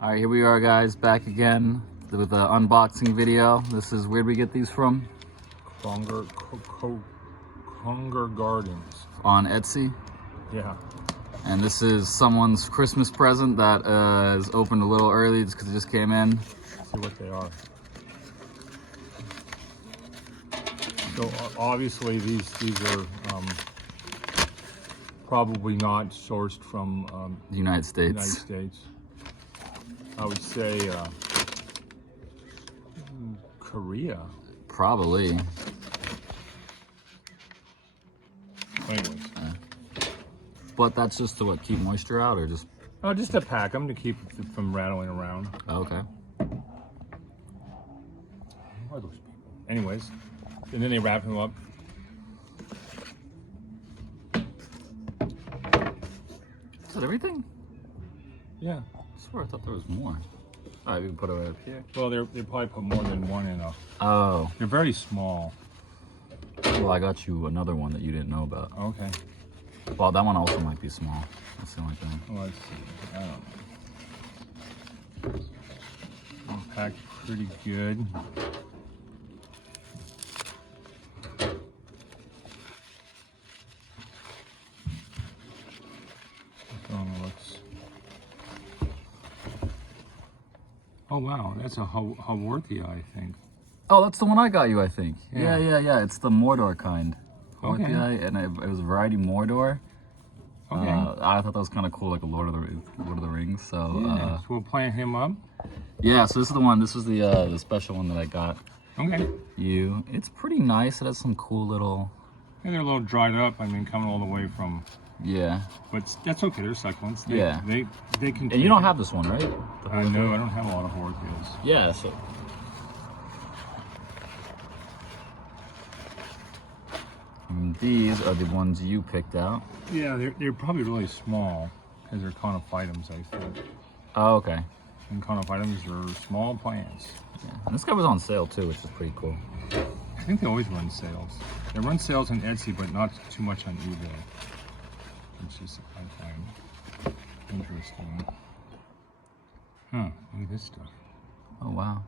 All right, here we are, guys, back again with the unboxing video. This is where'd we get these from? Conger Gardens. On Etsy. Yeah. And this is someone's Christmas present that is opened a little early just because it just came in. Let's see what they are. So obviously these are probably not sourced from The United States. United States. I would say Korea. Probably. Anyways. But that's just to what, keep moisture out, or just? Oh, just to pack them to keep it from rattling around. Oh, okay. Who are those people? Anyways, and then they wrap them up. Is that everything? Yeah. I swear I thought there was more. All right, we can put it right up here. Well, they probably put more than one in a. Oh. They're very small. Well, I got you another one that you didn't know about. Okay. Well, that one also might be small. That's the only thing. Well, let's see. I don't know. All packed pretty good. Looks. Oh wow, that's a Hawarthia, I think. Oh, that's the one I got you, I think. Yeah. Yeah. It's the Mordor kind. Okay. And it was variety Mordor. Okay. I thought that was kind of cool, like a Lord of the Rings. So, Yeah, so we'll plant him up. Yeah. So this is the one. This was the special one that I got. Okay. You. It's pretty nice. It has some cool little. Yeah, they're a little dried up. I mean, coming all the way from. Yeah. But that's okay. They're succulents. They can. And you don't have this one, right? No, I don't have a lot of Hawarthias. Yeah. So. And these are the ones you picked out. Yeah, they're probably really small because they're Conophytums, I think. Oh, okay. And Conophytums are small plants. Yeah. And this guy was on sale too, which is pretty cool. I think they always run sales. They run sales on Etsy, but not too much on eBay, which is, I find, interesting. Huh, look at this stuff. Oh, wow.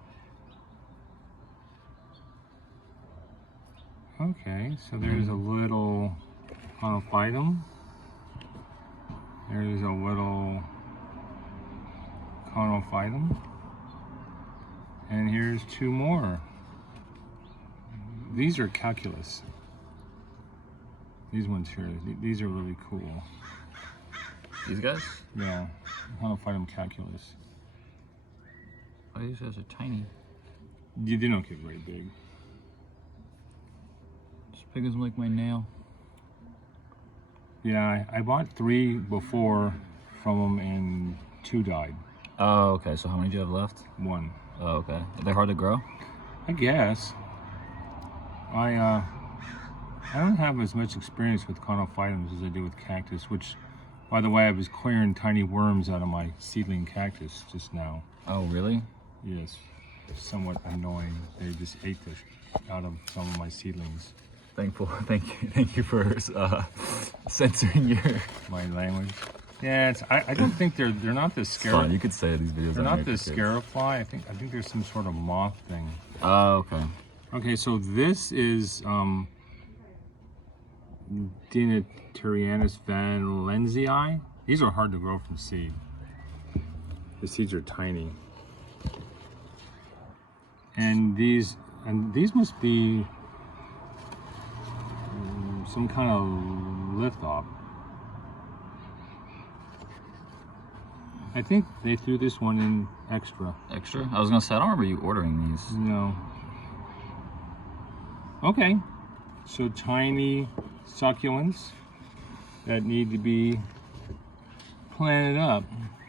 Okay, so there's a little Conophytum. There's a little Conophytum. And here's two more. These are Cactus. These ones here, these are really cool. These guys? Yeah, Conophytum Cactus. Oh, these guys are tiny. They don't get very big. As big as like my nail. Yeah, I bought 3 before from them and 2 died. Oh, okay. So how many do you have left? 1. Oh, okay. Are they hard to grow? I guess. I don't have as much experience with Conophytums as I do with Cactus, which, by the way, I was clearing tiny worms out of my seedling cactus just now. Oh, really? Yes. Somewhat annoying. They just ate the out of some of my seedlings. Thank you for censoring my language. Yeah, I don't think they're not the scare. You could say these videos. They're not the scarifly. I think there's some sort of moth thing. Oh, okay. Okay, so this is Dinteranthus Vanzylii. These are hard to grow from seed. The seeds are tiny. And these must be some kind of lift off. I think they threw this one in extra. Extra? I was gonna say, I don't remember you ordering these. No. Okay, so tiny succulents that need to be planted up.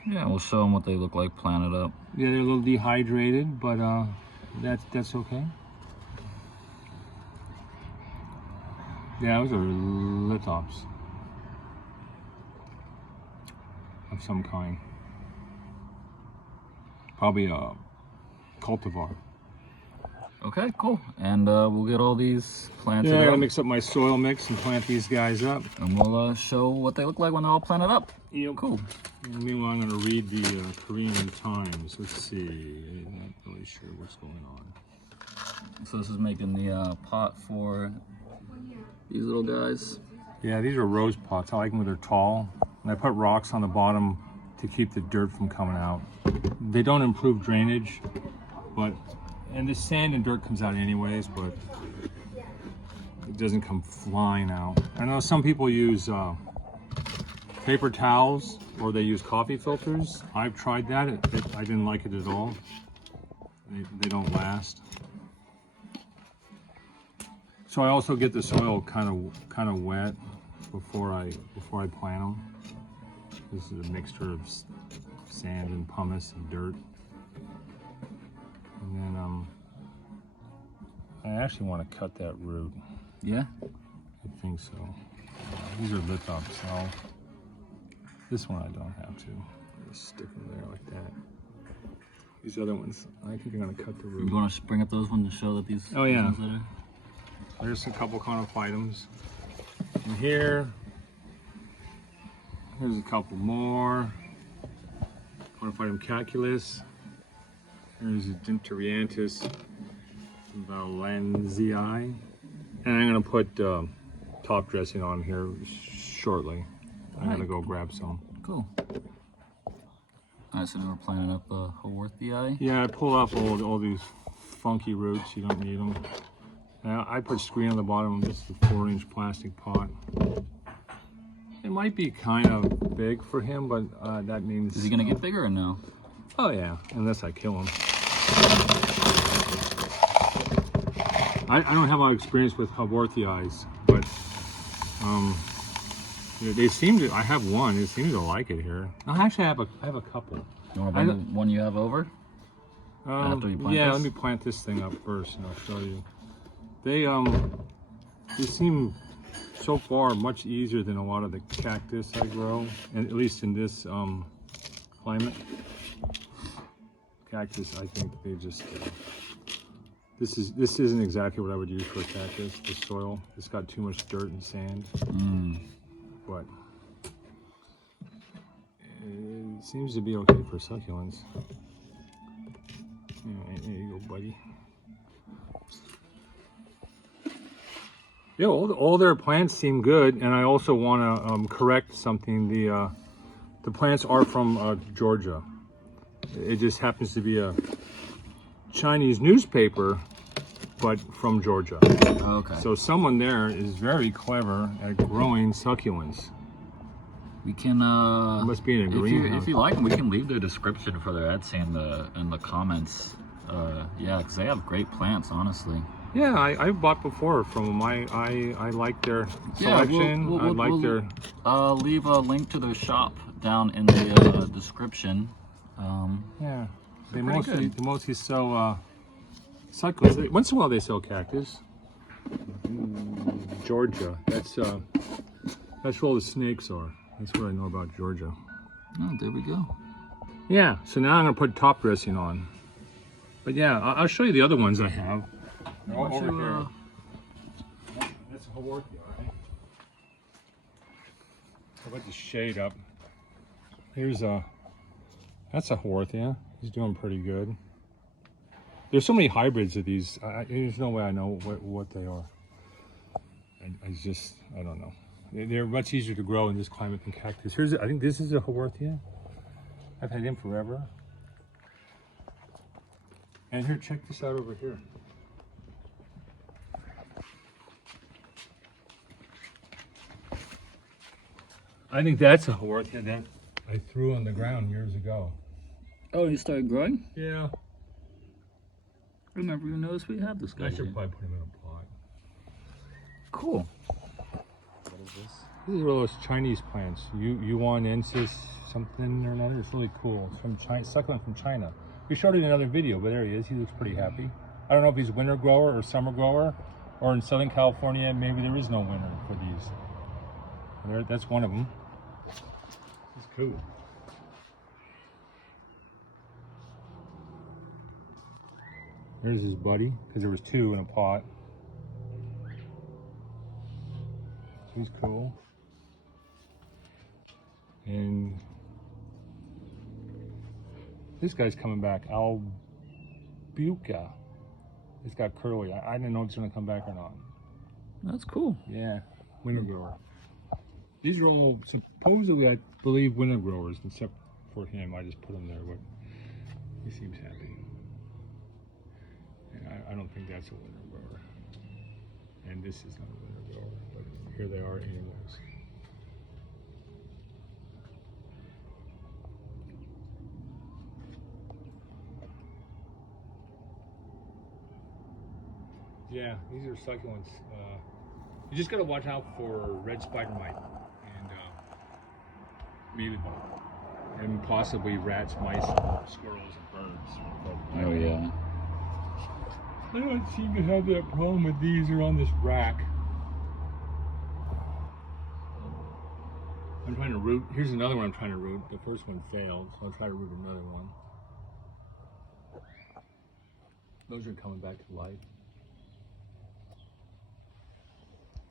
Yeah, we'll show them what they look like planted up. Yeah, they're a little dehydrated, but that's okay. Yeah, those are lithops of some kind. Probably a cultivar. Okay, cool. And we'll get all these planted Yeah, I gotta up, mix up my soil mix and plant these guys up. and we'll show what they look like when they're all planted up. Yep. Cool. And meanwhile, I'm gonna read the Korean Times. Let's see. I'm not really sure what's going on. So this is making the pot for these little guys. Yeah, these are rose pots. I like them when they're tall. And I put rocks on the bottom to keep the dirt from coming out. They don't improve drainage, and the sand and dirt comes out anyways, but it doesn't come flying out. I know some people use paper towels or they use coffee filters. I've tried that. I didn't like it at all. They don't last. So I also get the soil kind of wet before I plant them. This is a mixture of sand and pumice and dirt. And then I actually want to cut that root. Yeah? I think so. These are lit up, so this one I don't have to. Just stick them there like that. These other ones, I think I'm gonna cut the root. You want to bring up those ones to show that these? Oh yeah. Ones that are... There's a couple Conophytums. And here's a couple more. Conophytum Cactus. There's a Dinteranthus Vanzylii. And I'm gonna put top dressing on here shortly. I'm gonna go grab some. Cool. Alright, so now we're planting up the Hawarthia. Yeah, I pull off all these funky roots. You don't need them. Now, I put screen on the bottom. This is a 4-inch plastic pot. It might be kind of big for him, but that means... Is he gonna get bigger or no? Oh yeah, unless I kill him. I don't have a lot of experience with Hawarthias, but they seem to. I have one. They seem to like it here. I actually have a couple. You want to bring the one you have over? After you plant yeah, this? let me plant this thing up first, and I'll show you. They seem so far much easier than a lot of the cactus I grow, and at least in this climate. Cactus, I think they just. This isn't exactly what I would use for a cactus. The soil, it's got too much dirt and sand. But it seems to be okay for succulents. There you go, buddy. Yeah, all their plants seem good, and I also want to correct something. The plants are from Georgia. It just happens to be a Chinese newspaper, but from Georgia. Okay. So someone there is very clever at growing succulents. We can. It must be in a greenhouse. If you like them, we can leave the description for their Etsy in the comments. Yeah, because they have great plants, honestly. Yeah, I bought before from them. I like their selection. Yeah, I like their. Leave a link to their shop down in the description. Yeah, they mostly sell succulents. Once in a while they sell cactus. Georgia. That's where all the snakes are. That's what I know about Georgia. Oh, there we go. Yeah. So now I'm gonna put top dressing on. But yeah, I'll show you the other ones I have. They're all over here. That's a Hawarthia, right? I'll put the shade up. Here's that's a Hawarthia. He's doing pretty good. There's so many hybrids of these. There's no way I know what they are. I don't know. They're much easier to grow in this climate than cactus. I think this is a Hawarthia. I've had him forever. And here, check this out over here. I think that's a Hawarthia that I threw on the ground years ago. Oh, you started growing? Yeah. I never even noticed we had this guy. I should here. probably put him in a pot. Cool. What is this? These are all those Chinese plants. Yuanensis something or another. It's really cool. It's from China, succulent from China. We showed it in another video, but there he is. He looks pretty happy. I don't know if he's winter grower or summer grower, or in Southern California, maybe there is no winter for these. That's one of them. It's cool. There's his buddy, because there was two in a pot. He's cool. And this guy's coming back, Albuca. It's got curly. I didn't know it's gonna come back or not. That's cool. Yeah, winter grower. These are all supposedly, I believe, winter growers, except for him. I just put him there, but he seems happy. And I don't think that's a winter grower. And this is not a winter grower, but here they are anyways. Yeah, these are succulents. You just gotta watch out for red spider mite and mealy bug, and possibly rats, mice, squirrels, and birds. But Oh yeah. I don't seem to have that problem with these. They're on this rack. I'm trying to root. Here's another one I'm trying to root. The first one failed, so I'll try to root another one. Those are coming back to life.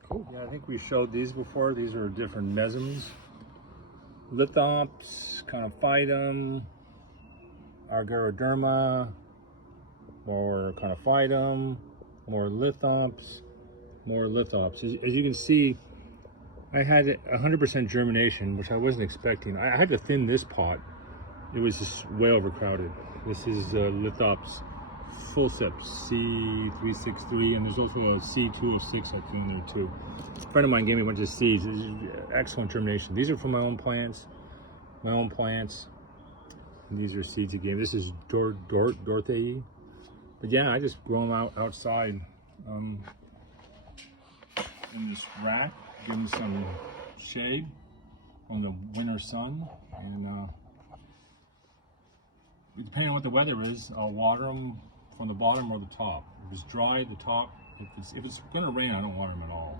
Cool. Yeah, I think we showed these before. These are different mesons. Lithops, Conophytum, Argyroderma, more Conophytum, more Lithops, more Lithops. As you can see, I had 100% germination, which I wasn't expecting. I had to thin this pot. It was just way overcrowded. This is Lithops Fulceps C363, and there's also a C206 I think in there too. A friend of mine gave me a bunch of seeds. Excellent germination. These are from my own plants. And these are seeds he gave. This is Dorthei. But yeah, I just grow them outside in this rack, give them some shade from the winter sun, and depending on what the weather is, I'll water them from the bottom or the top. If it's dry, the top. If it's gonna rain, I don't water them at all.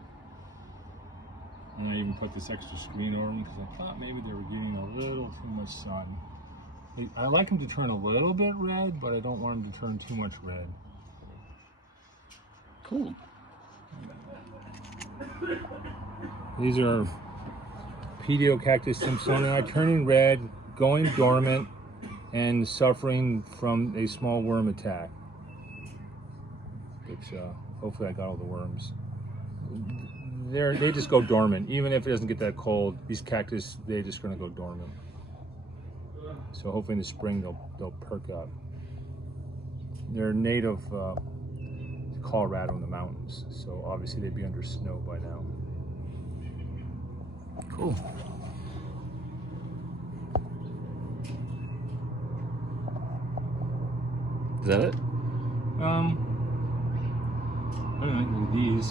And I even put this extra screen over them because I thought maybe they were getting a little too much sun. I like them to turn a little bit red, but I don't want them to turn too much red. Cool. These are Cactus Simpsonii, turning red, going dormant, and suffering from a small worm attack. Which hopefully I got all the worms. They just go dormant. Even if it doesn't get that cold, these cactus, they're just gonna go dormant. So hopefully in the spring they'll perk up. They're native to Colorado in the mountains, so obviously they'd be under snow by now. Cool. Is that it? I don't know, look at these.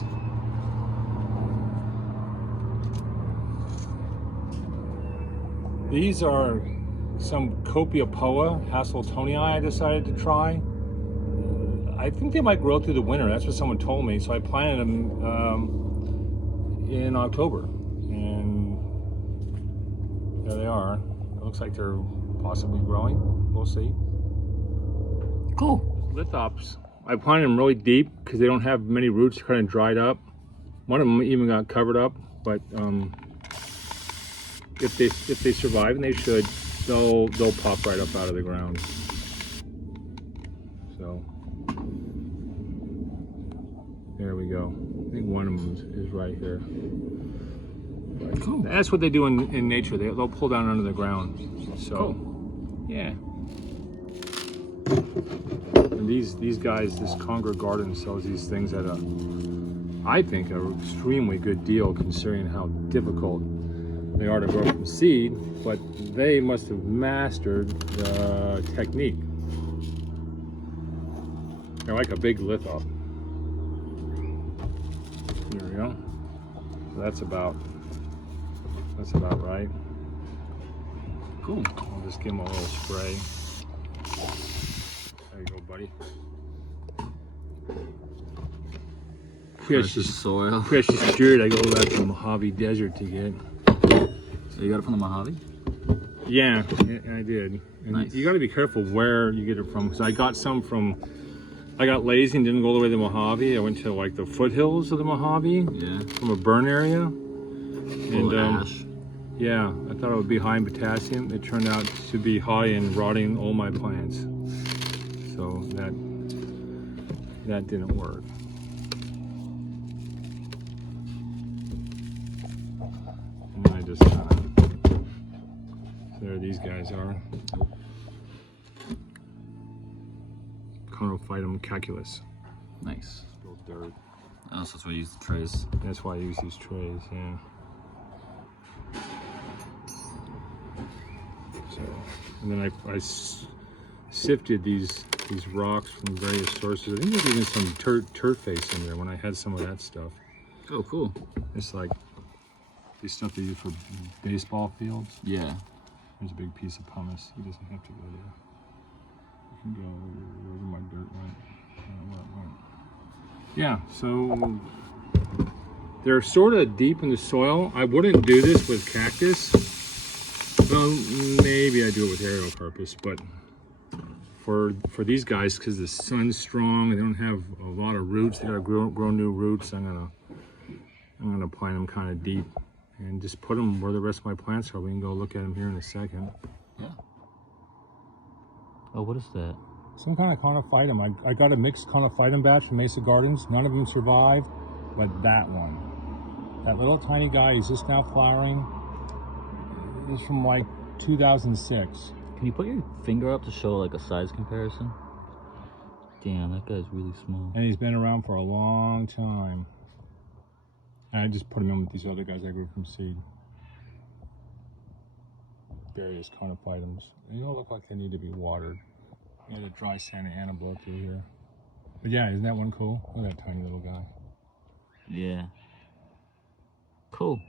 These are some Copiapoa Hasseltonii I decided to try. I think they might grow through the winter. That's what someone told me. So I planted them in October, and there they are. It looks like they're possibly growing. We'll see. Cool. Lithops. I planted them really deep because they don't have many roots. They're kind of dried up. One of them even got covered up, but if they survive, and they should, they'll pop right up out of the ground. So there we go. I think one of them is right here. But cool. That's what they do in nature. They'll pull down under the ground. So cool. Yeah. And these guys, this Conger Garden sells these things at I think, an extremely good deal considering how difficult they are to grow from seed, but they must have mastered the technique. They're like a big lithop. There we go. So that's about right. Cool. I'll just give them a little spray. There you go, buddy. Precious soil. Precious dirt I go left from Mojave Desert to get. So you got it from the Mojave? Yeah, I did. And nice. You got to be careful where you get it from, because I got some from I got lazy and didn't go all the way to the Mojave. I went to like the foothills of the Mojave from a burn area. And ash. yeah, I thought it would be high in potassium. It turned out to be high in rotting all my plants. So that didn't work. And then I just there these guys are. Conophytum Cactus. Nice. Still dirt. Oh, so that's why you use the trays. That's why I use these trays, yeah. So, and then I sifted these rocks from various sources. I think there's even some turf face in there when I had some of that stuff. Oh, cool. It's like these stuff they use for baseball fields. Yeah. There's a big piece of pumice. He doesn't have to go there. You can go wherever my dirt went. Where it went. Yeah, so they're sort of deep in the soil. I wouldn't do this with cactus. Well, maybe I do it with aerocarpus, but for these guys, because the sun's strong, they don't have a lot of roots. They gotta grow new roots. I'm gonna plant them kind of deep and just put them where the rest of my plants are. We can go look at them here in a second. Yeah. Oh, what is that? Some kind of Conophytum. I got a mixed Conophytum batch from Mesa Gardens. None of them survived, but that one. That little tiny guy, he's just now flowering. He's from like 2006. Can you put your finger up to show like a size comparison? Damn, that guy's really small. And he's been around for a long time. And I just put him in with these other guys I grew from seed. Various Conophytums. They don't look like they need to be watered. We had a dry Santa Ana blow through here. But yeah, isn't that one cool? Look at that tiny little guy. Yeah. Cool.